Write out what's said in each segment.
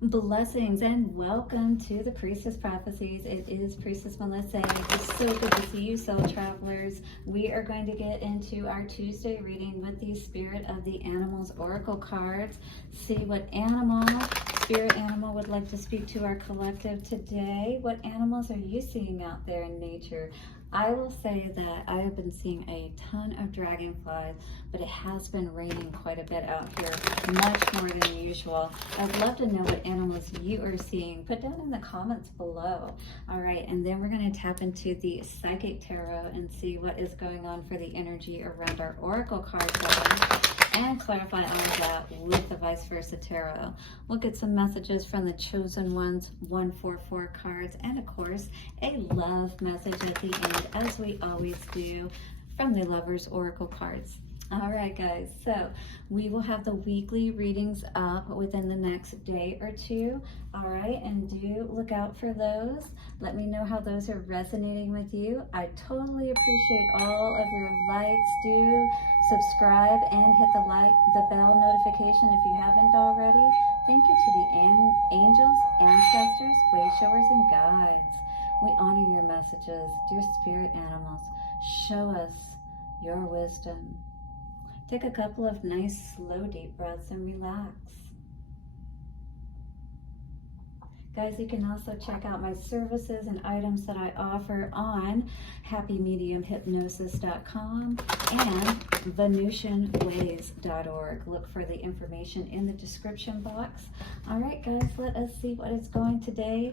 Blessings and welcome to the Priestess Prophecies. It is Priestess Melissae. It's so good to see you, soul travelers. We are going to get into our Tuesday reading with the Spirit of the Animals Oracle cards. See what spirit animal would like to speak to our collective today. What animals are you seeing out there in nature? I will say that I have been seeing a ton of dragonflies, but it has been raining quite a bit out here, much more than usual. I'd love to know what animals you are seeing. Put down in the comments below. All right, and then we're going to tap into the Psychic Tarot and see what is going on for the energy around our Oracle cards, and clarify all of that with the Vice Versa Tarot. We'll get some messages from the Chosen Ones 144 cards, and of course, a love message at the end, as we always do, from the Lovers Oracle cards. All right, guys, so we will have the weekly readings up within the next day or two. All right, and do look out for those. Let me know how those are resonating with you. I totally appreciate all of your likes. Do subscribe and hit the bell notification if you haven't already. Thank you to the angels, ancestors, way showers, and guides. We honor your messages. Dear spirit animals, show us your wisdom. Take a couple of nice, slow, deep breaths and relax. Guys, you can also check out my services and items that I offer on happymediumhypnosis.com and venusianways.org. Look for the information in the description box. All right, guys, let us see what is going today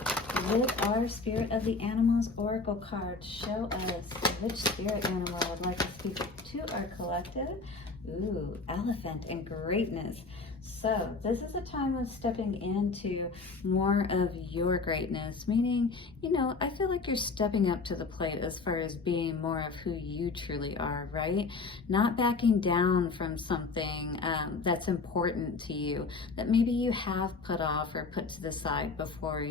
with our Spirit of the Animals Oracle card. Show us which spirit animal would like to speak to our collective. Ooh, elephant and greatness. So this is a time of stepping into more of your greatness, meaning, I feel like you're stepping up to the plate as far as being more of who you truly are, right? Not backing down from something that's important to you that maybe you have put off or put to the side before,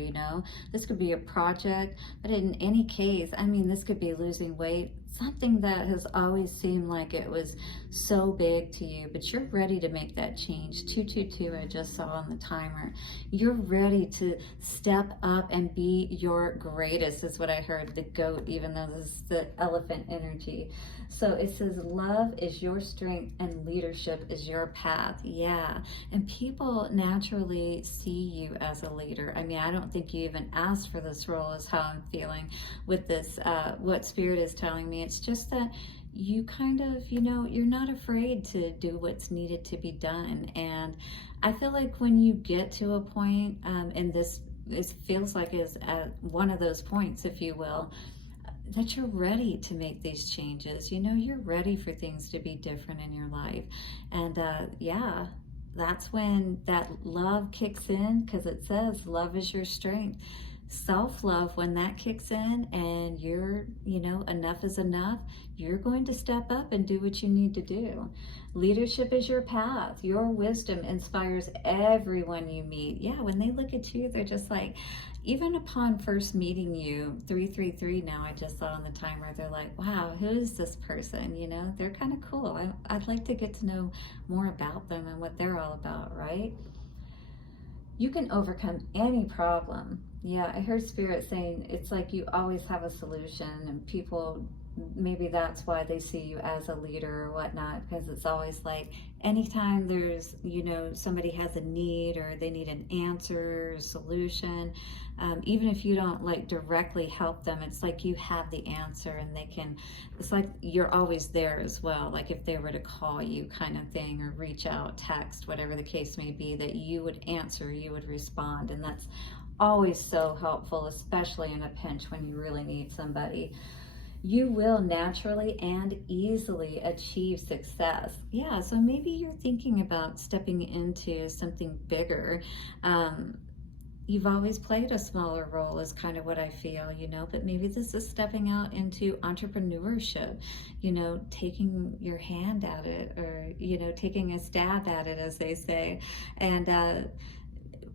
This could be a project, but in any case, this could be losing weight, something that has always seemed like it was so big to you, but you're ready to make that change. 222, I just saw on the timer. You're ready to step up and be your greatest, is what I heard, the goat, even though this is the elephant energy. So it says, love is your strength and leadership is your path. Yeah. And people naturally see you as a leader. I don't think you even asked for this role, is how I'm feeling with this, what Spirit is telling me. It's just that you kind of, you're not afraid to do what's needed to be done. And I feel like when you get to a point, and this it feels like is at one of those points, if you will, that you're ready to make these changes. You're ready for things to be different in your life. And yeah, that's when that love kicks in, because it says love is your strength. Self-love, when that kicks in and you're, enough is enough, you're going to step up and do what you need to do. Leadership is your path. Your wisdom inspires everyone you meet. Yeah, when they look at you, they're just like, even upon first meeting you, 333 now, I just saw on the timer, they're like, wow, who is this person? They're kind of cool. I'd like to get to know more about them and what they're all about, right? You can overcome any problem. Yeah, I heard Spirit saying it's like you always have a solution, and people, maybe that's why they see you as a leader or whatnot, because it's always like anytime there's, somebody has a need or they need an answer or solution, even if you don't directly help them, it's like you have the answer and it's like you're always there as well. Like if they were to call you kind of thing, or reach out, text, whatever the case may be, that you would answer, you would respond. And that's always so helpful, especially in a pinch when you really need somebody. You will naturally and easily achieve success. Yeah, so maybe you're thinking about stepping into something bigger. You've always played a smaller role, is kind of what I feel, but maybe this is stepping out into entrepreneurship, taking your hand at it, or, taking a stab at it, as they say. And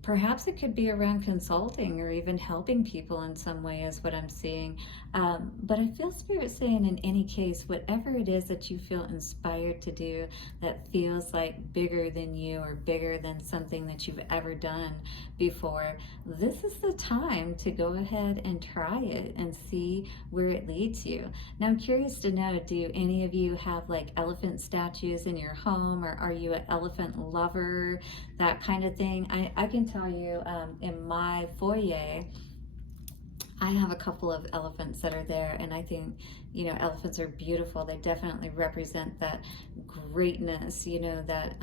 Perhaps it could be around consulting or even helping people in some way is what I'm seeing. But I feel Spirit saying in any case, whatever it is that you feel inspired to do that feels like bigger than you or bigger than something that you've ever done before, this is the time to go ahead and try it and see where it leads you. Now I'm curious to know, do any of you have like elephant statues in your home, or are you an elephant lover, that kind of thing? I can tell you, in my foyer, I have a couple of elephants that are there, and I think, you know, elephants are beautiful. They definitely represent that greatness, you know, that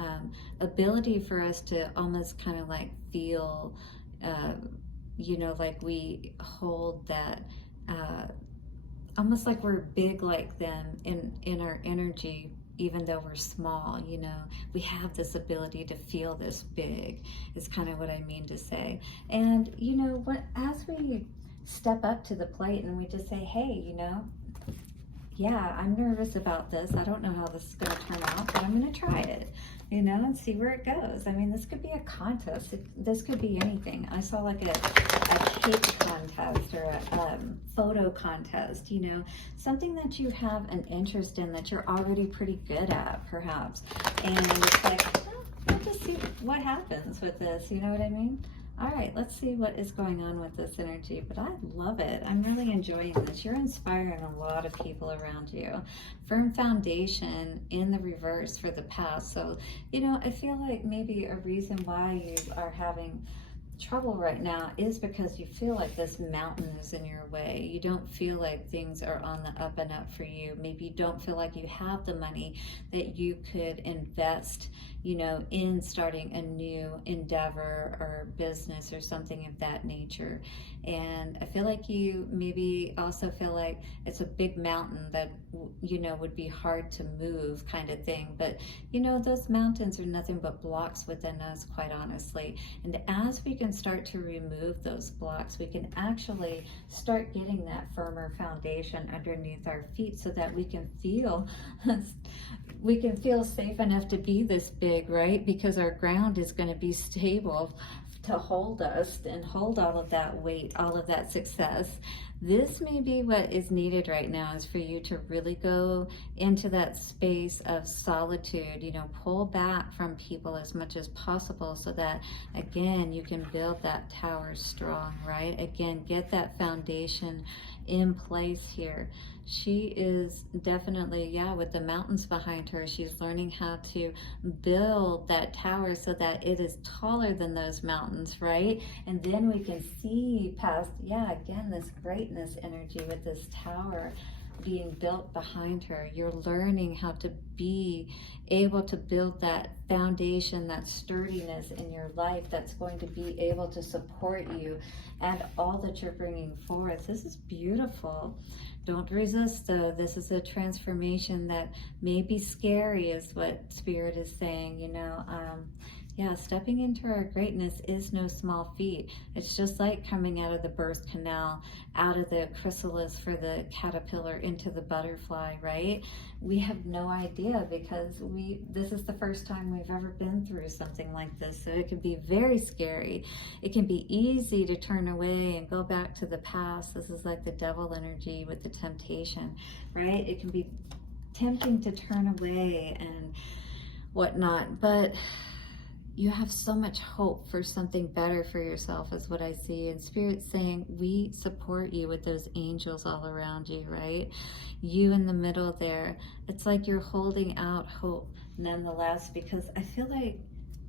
ability for us to almost kind of like feel, you know, like we hold that, almost like we're big like them in our energy, even though we're small. You know, we have this ability to feel this big, is kind of what I mean to say. And, you know, what, as we step up to the plate and we just say, hey, you know, yeah, I'm nervous about this. I don't know how this is going to turn out, but I'm going to try it, you know, and see where it goes. I mean, this could be a contest. This could be anything. I saw like a cake contest or a photo contest, you know, something that you have an interest in that you're already pretty good at, perhaps. And it's like, well, we'll just see what happens with this. You know what I mean? All right, let's see what is going on with this energy, but I love it. I'm really enjoying this. You're inspiring a lot of people around you. Firm foundation in the reverse for the past. So, you know, I feel like maybe a reason why you are having trouble right now is because you feel like this mountain is in your way. You don't feel like things are on the up and up for you. Maybe you don't feel like you have the money that you could invest, you know, in starting a new endeavor or business or something of that nature. And I feel like you maybe also feel like it's a big mountain that, you know, would be hard to move, kind of thing. But, you know, those mountains are nothing but blocks within us, quite honestly. And as we can start to remove those blocks, we can actually start getting that firmer foundation underneath our feet so that we can feel safe enough to be this big, right? Because our ground is going to be stable to hold us and hold all of that weight, all of that success. This may be what is needed right now, is for you to really go into that space of solitude, you know, pull back from people as much as possible so that, again, you can build that tower strong, right? Again, get that foundation in place here. She is definitely, yeah, with the mountains behind her, she's learning how to build that tower so that it is taller than those mountains, right? And then we can see past, yeah, again, this greatness energy with this tower being built behind her. You're learning how to be able to build that foundation, that sturdiness in your life that's going to be able to support you and all that you're bringing forth. This is beautiful. Don't resist, though. This is a transformation that may be scary, is what Spirit is saying, you know. Yeah, stepping into our greatness is no small feat. It's just like coming out of the birth canal, out of the chrysalis for the caterpillar into the butterfly, right? We have no idea because this is the first time we've ever been through something like this. So it can be very scary. It can be easy to turn away and go back to the past. This is like the devil energy with the temptation, right? It can be tempting to turn away and whatnot, but you have so much hope for something better for yourself, is what I see. And Spirit's saying, we support you with those angels all around you, right? You in the middle there. It's like you're holding out hope nonetheless, because I feel like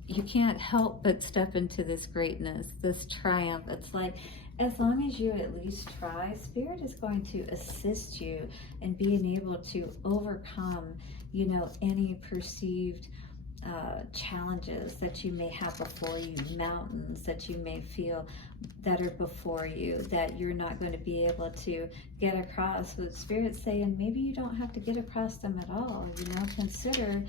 you can't help but step into this greatness, this triumph. It's like, as long as you at least try, Spirit is going to assist you in being able to overcome, you know, any perceived challenges that you may have before you, mountains that you may feel that are before you, that you're not going to be able to get across. With Spirit saying, maybe you don't have to get across them at all. You know, consider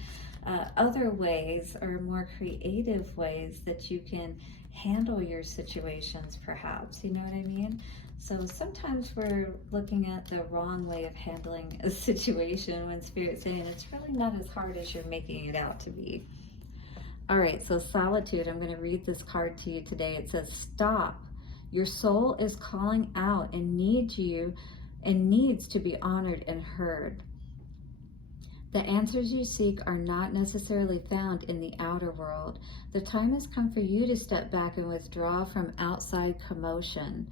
other ways or more creative ways that you can handle your situations, perhaps. You know what I mean? So sometimes we're looking at the wrong way of handling a situation when Spirit's saying it's really not as hard as you're making it out to be. All right, so solitude, I'm going to read this card to you today. It says, stop. Your soul is calling out and needs you and needs to be honored and heard. The answers you seek are not necessarily found in the outer world. The time has come for you to step back and withdraw from outside commotion.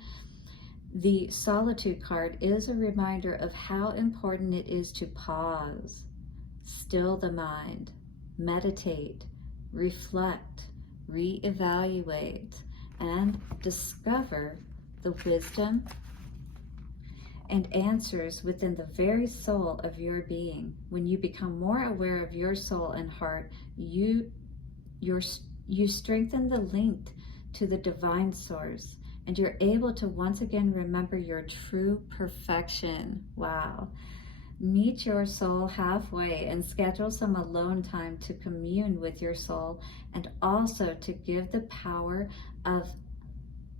The solitude card is a reminder of how important it is to pause, still the mind, meditate, reflect, reevaluate, and discover the wisdom and answers within the very soul of your being. When you become more aware of your soul and heart, you strengthen the link to the divine source, and you're able to once again remember your true perfection. Wow. Meet your soul halfway and schedule some alone time to commune with your soul, and also to give the power of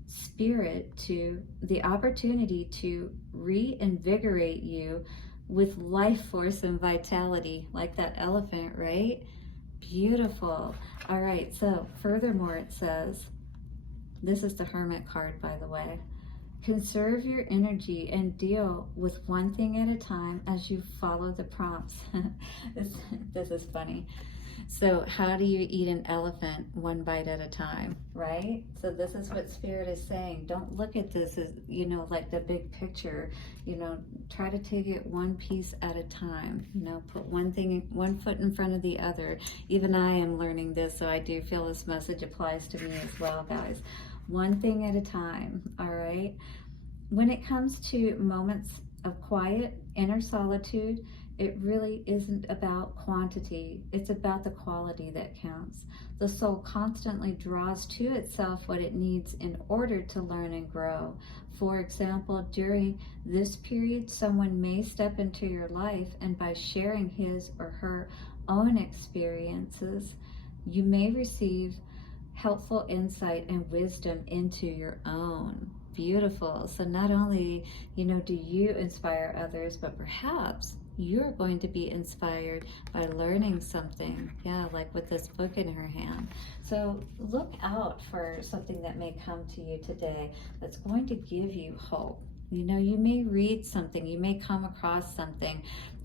spirit to the opportunity to reinvigorate you with life force and vitality, like that elephant, right? Beautiful. All right, so furthermore, it says, this is the Hermit card, by the way. Conserve your energy and deal with one thing at a time as you follow the prompts. This is funny. So how do you eat an elephant? One bite at a time, right? So this is what Spirit is saying. Don't look at this as, you know, like the big picture. You know, try to take it one piece at a time. You know, put one foot in front of the other. Even I am learning this, so I do feel this message applies to me as well, guys. One thing at a time, all right? When it comes to moments of quiet, inner solitude, it really isn't about quantity. It's about the quality that counts. The soul constantly draws to itself what it needs in order to learn and grow. For example, during this period, someone may step into your life, and by sharing his or her own experiences, you may receive helpful insight and wisdom into your own. Beautiful. So not only, you know, do you inspire others, but perhaps you're going to be inspired by learning something. Yeah, like with this book in her hand. So look out for something that may come to you today that's going to give you hope. You know, you may read something, you may come across something.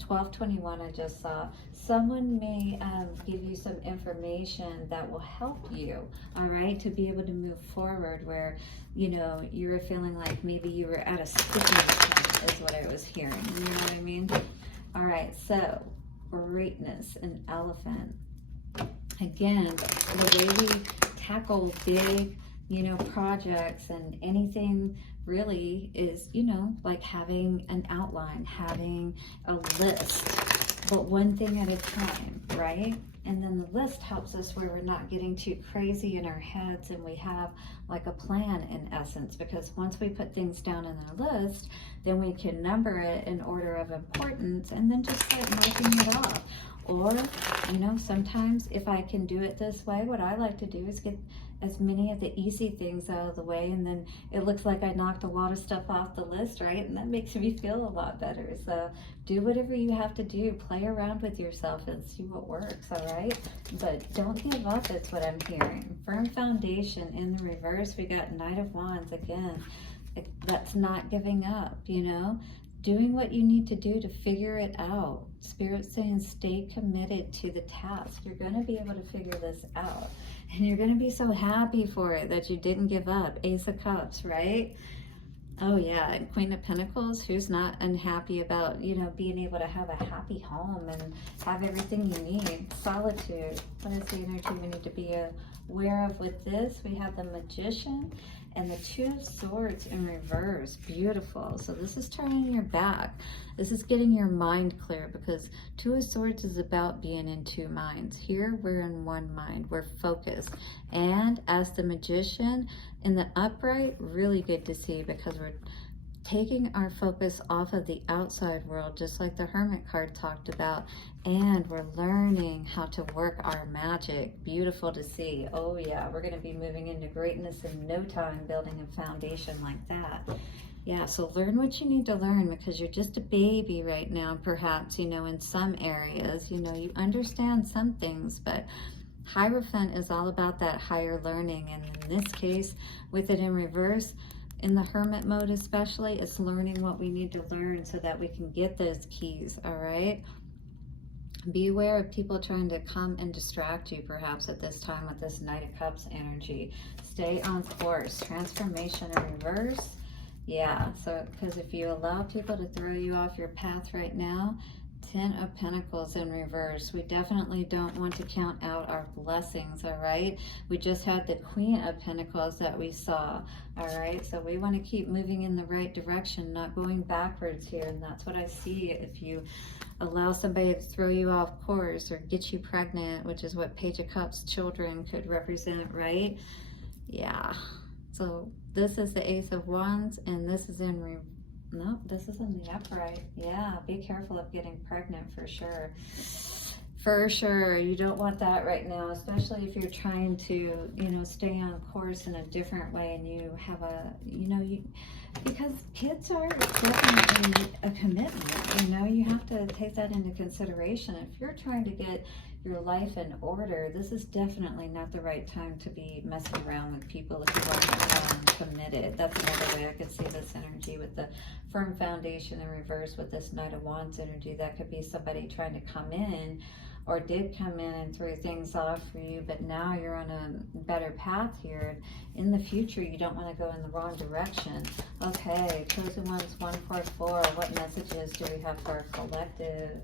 1221 I just saw. Someone may give you some information that will help you, all right, to be able to move forward where, you know, you were feeling like maybe you were at a sticking point is what I was hearing. You know what I mean? All right, so greatness, an elephant. Again, the way we tackle big, you know, projects and anything really is, you know, like having an outline, having a list, but one thing at a time, right? And then the list helps us where we're not getting too crazy in our heads, and we have like a plan in essence, because once we put things down in our list, then we can number it in order of importance and then just start marking it off. Or, you know, sometimes if I can do it this way, what I like to do is get as many of the easy things out of the way, and then it looks like I knocked a lot of stuff off the list, right? And that makes me feel a lot better. So do whatever you have to do. Play around with yourself and see what works, all right? But don't give up, is what I'm hearing. Firm foundation. In the reverse, we got Knight of Wands again. That's not giving up, you know? Doing what you need to do to figure it out. Spirit's saying stay committed to the task. You're going to be able to figure this out. And you're going to be so happy for it that you didn't give up. Ace of Cups, right? Oh yeah, and Queen of Pentacles. Who's not unhappy about, you know, being able to have a happy home and have everything you need? Solitude. What is the energy we need to be aware of with this? We have the Magician and the Two of Swords in reverse. Beautiful. So this is turning your back. This is getting your mind clear, because Two of Swords is about being in two minds. Here we're in one mind. We're focused. And as the Magician in the upright, really good to see, because we're taking our focus off of the outside world, just like the Hermit card talked about, and we're learning how to work our magic. Beautiful to see. Oh yeah, we're going to be moving into greatness in no time, building a foundation like that. Yeah, so learn what you need to learn, because you're just a baby right now, perhaps, you know, in some areas. You know, you understand some things, but Hierophant is all about that higher learning, and in this case, with it in reverse, in the hermit mode especially, it's learning what we need to learn so that we can get those keys, all right? Be aware of people trying to come and distract you perhaps at this time with this Knight of Cups energy. Stay on course. Transformation in reverse. Yeah, so because if you allow people to throw you off your path right now, 10 of Pentacles in reverse. We definitely don't want to count out our blessings, all right? We just had the Queen of Pentacles that we saw, all right? So we want to keep moving in the right direction, not going backwards here. And that's what I see if you allow somebody to throw you off course or get you pregnant, which is what Page of Cups children could represent, right? Yeah. So this is the Ace of Wands, and this is in reverse. No, this is in the upright. Yeah, be careful of getting pregnant for sure. For sure, you don't want that right now, especially if you're trying to, you know, stay on course in a different way and you have a, you know, because kids are definitely a commitment, you know, you have to take that into consideration. If you're trying to get your life in order, this is definitely not the right time to be messing around with people if you want to become committed. That's another way I could see this energy with the firm foundation in reverse with this Knight of Wands energy. That could be somebody trying to come in or did come in and threw things off for you, but now you're on a better path here. In the future, you don't want to go in the wrong direction. Okay, Chosen Ones 144. What messages do we have for our collective?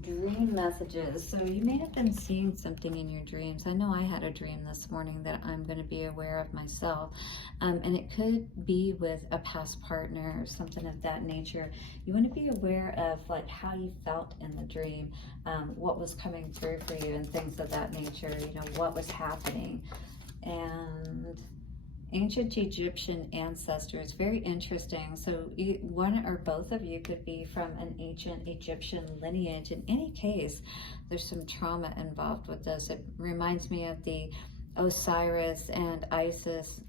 Dream messages. So you may have been seeing something in your dreams. I know I had a dream this morning that I'm going to be aware of myself, and it could be with a past partner or something of that nature. You want to be aware of like how you felt in the dream, what was coming through for you and things of that nature, you know, what was happening. And ancient Egyptian ancestors, very interesting. So one or both of you could be from an ancient Egyptian lineage. In any case, there's some trauma involved with this. It reminds me of the Osiris and Isis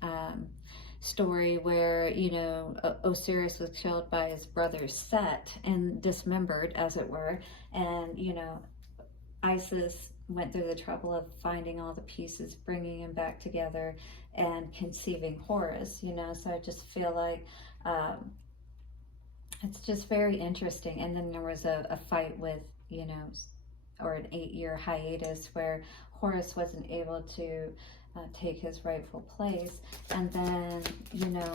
story where, you know, Osiris was killed by his brother Set and dismembered, as it were. And, you know, Isis went through the trouble of finding all the pieces, bringing him back together, and conceiving Horus, you know. So I just feel like it's just very interesting. And then there was a fight with, you know, or an 8-year hiatus where Horus wasn't able to take his rightful place. And then, you know,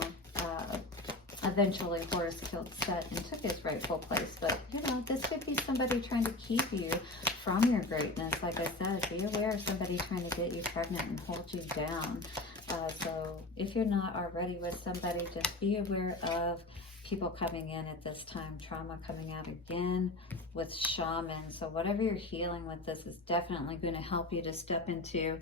eventually Horus killed Set and took his rightful place. But, you know, this could be somebody trying to keep you from your greatness. Like I said, be aware of somebody trying to get you pregnant and hold you down. So if you're not already with somebody, just be aware of people coming in at this time, trauma coming out again with shaman. So whatever you're healing with, this is definitely going to help you to step into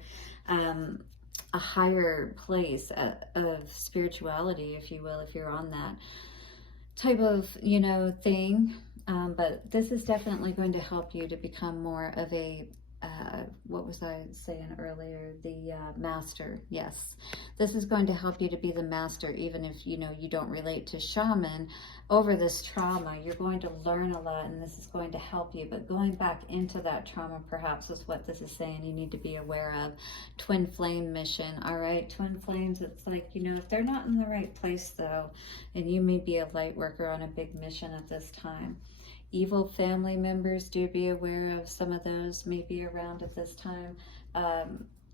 a higher place of spirituality, if you will, if you're on that type of, you know, thing. But this is definitely going to help you to become more of a what was I saying earlier? The master. Yes, this is going to help you to be the master, even if, you know, you don't relate to shaman. Over this trauma, you're going to learn a lot, and this is going to help you. But going back into that trauma, perhaps, is what this is saying you need to be aware of. Twin flame mission. All right, twin flames. It's like, you know, if they're not in the right place, though, and you may be a light worker on a big mission at this time. Evil family members, do be aware of some of those may be around at this time,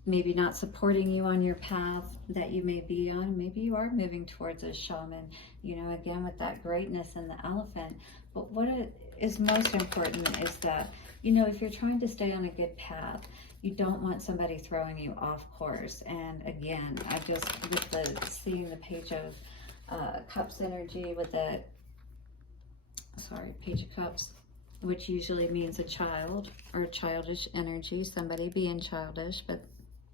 maybe not supporting you on your path that you may be on. Maybe you are moving towards a shaman, you know, again with that greatness and the elephant. But what is most important is that, you know, if you're trying to stay on a good path, you don't want somebody throwing you off course. And again, I just, with the seeing the Page of Cups energy with the Page of Cups, which usually means a child or childish energy, somebody being childish. But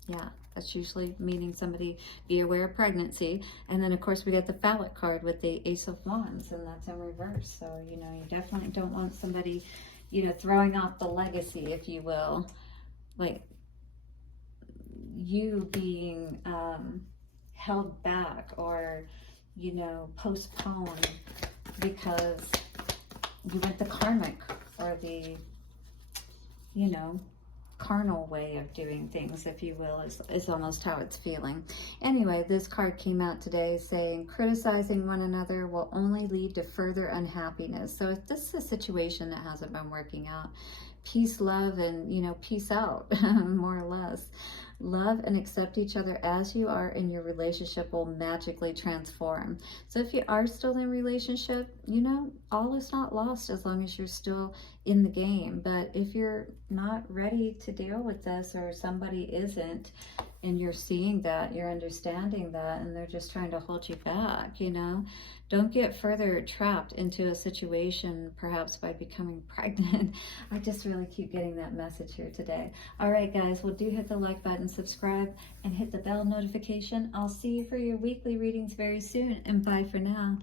yeah, that's usually meaning somebody be aware of pregnancy. And then of course we got the phallic card with the Ace of Wands, and that's in reverse. So, you know, you definitely don't want somebody, you know, throwing off the legacy, if you will, like you being held back or, you know, postponed because you went the karmic or the, you know, carnal way of doing things, if you will, is almost how it's feeling. Anyway, this card came out today saying criticizing one another will only lead to further unhappiness. So if this is a situation that hasn't been working out, peace, love, and, you know, peace out, more or less. Love and accept each other as you are, and your relationship will magically transform. So if you are still in a relationship, you know, all is not lost as long as you're still in the game. But if you're not ready to deal with this, or somebody isn't, and you're seeing that, you're understanding that, and they're just trying to hold you back, you know, don't get further trapped into a situation, perhaps by becoming pregnant. I just really keep getting that message here today. All right, guys, well, do hit the like button, subscribe, and hit the bell notification. I'll see you for your weekly readings very soon, and bye for now.